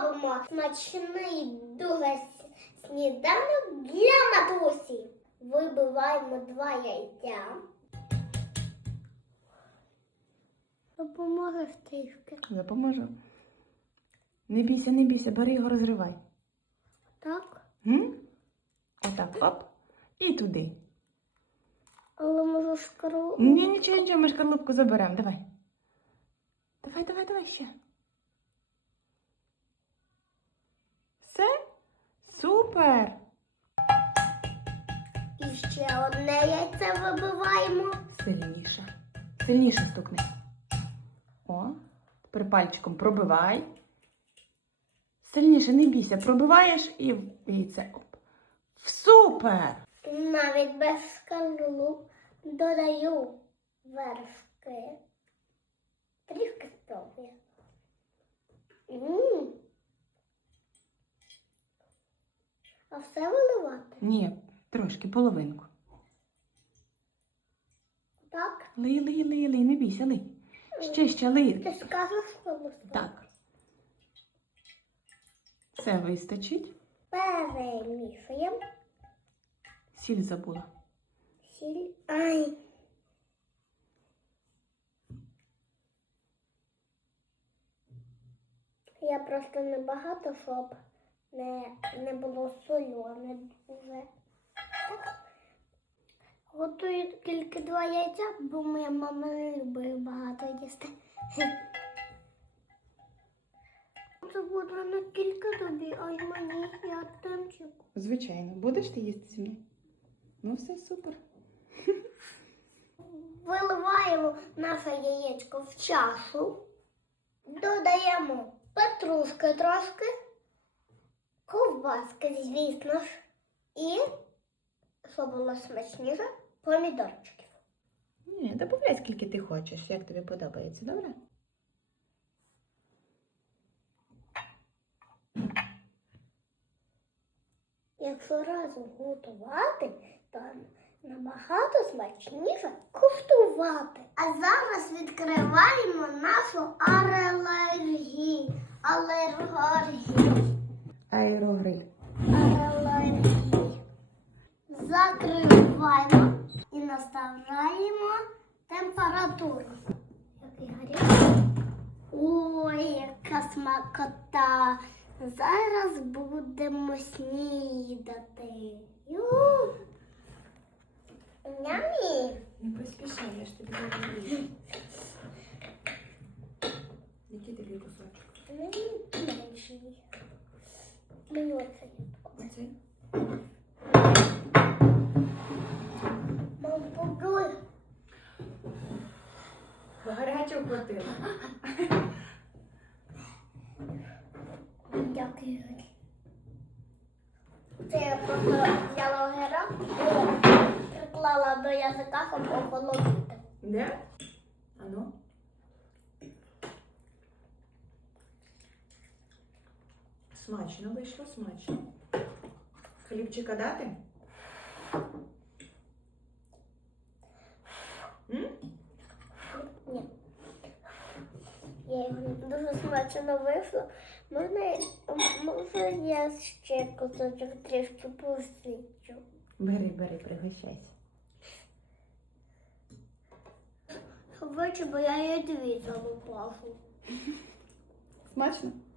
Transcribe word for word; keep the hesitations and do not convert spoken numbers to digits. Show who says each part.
Speaker 1: робимо смачний дуже сніданок для матусі. Вибиваємо два яйця. Допоможеш трішки.
Speaker 2: Допоможу. Не бійся, не бійся, бери його, розривай.
Speaker 1: Так?
Speaker 2: М? Отак, оп. І туди.
Speaker 1: Але можу шкару.
Speaker 2: Ні, нічого, нічого, ми шкарлупку заберемо. Давай. Давай, давай, давай ще. Все? Супер!
Speaker 1: І ще одне яйце вибиваємо.
Speaker 2: Сильніше. Сильніше стукни. О, тепер пальчиком пробивай. Сильніше, не бійся. Пробиваєш і яйце. Оп. Супер!
Speaker 1: Навіть без шкарлуп додаю вершки. Трішки спробую. М. А все виливати?
Speaker 2: Ні, трошки, половинку.
Speaker 1: Так?
Speaker 2: Лий, лий, лий, лий, не бійся, лий. Ще, ще лий.
Speaker 1: Ти скажеш, що виливати?
Speaker 2: Так. Все вистачить.
Speaker 1: Перемішуємо.
Speaker 2: Сіль забула.
Speaker 1: Сіль. Ай. Я просто небагато, щоб не, не було солене дуже. Так. Готую тільки два яйця, бо моя мама не любить багато їсти. Це буде не тільки тобі, а й мені і Артемчику.
Speaker 2: Звичайно. Будеш ти їсти зі мною? Ну все, супер.
Speaker 1: Виливаємо наше яєчко в чашу, додаємо петрушки трошки, ковбаски, звісно ж, і, щоб було смачніше, помідорчиків.
Speaker 2: Ні, додай скільки ти хочеш, як тобі подобається, добре?
Speaker 1: Якщо разом готувати, то набагато смачніше куштувати. А зараз відкриваємо нашу алергію. Алергію.
Speaker 2: Аерогриль.
Speaker 1: Алергію. Закриваємо і наставляємо температуру. Який гарячий. Ой, яка смакота. Зараз будемо снідати. Ю. Нямі.
Speaker 2: Не поспішай, я ж тобі говорю. Який тобі кусочок?
Speaker 1: Мені менший. Мені оцей.
Speaker 2: Оцей?
Speaker 1: Мам, побуй.
Speaker 2: Гаряче вхватила.
Speaker 1: Дякую. Це я просто взяла огірок і приклала до язика, щоб охолодити.
Speaker 2: Де? Ану. Смачно вийшло, смачно. Хлібчика дати? М?
Speaker 1: Ні. Я його дуже смачно вийшло. Можна, можна я ще кусочок трішки посичу?
Speaker 2: Бери, бери, пригощайся.
Speaker 1: Хочу, бо я її дві залупашу.
Speaker 2: Смачно?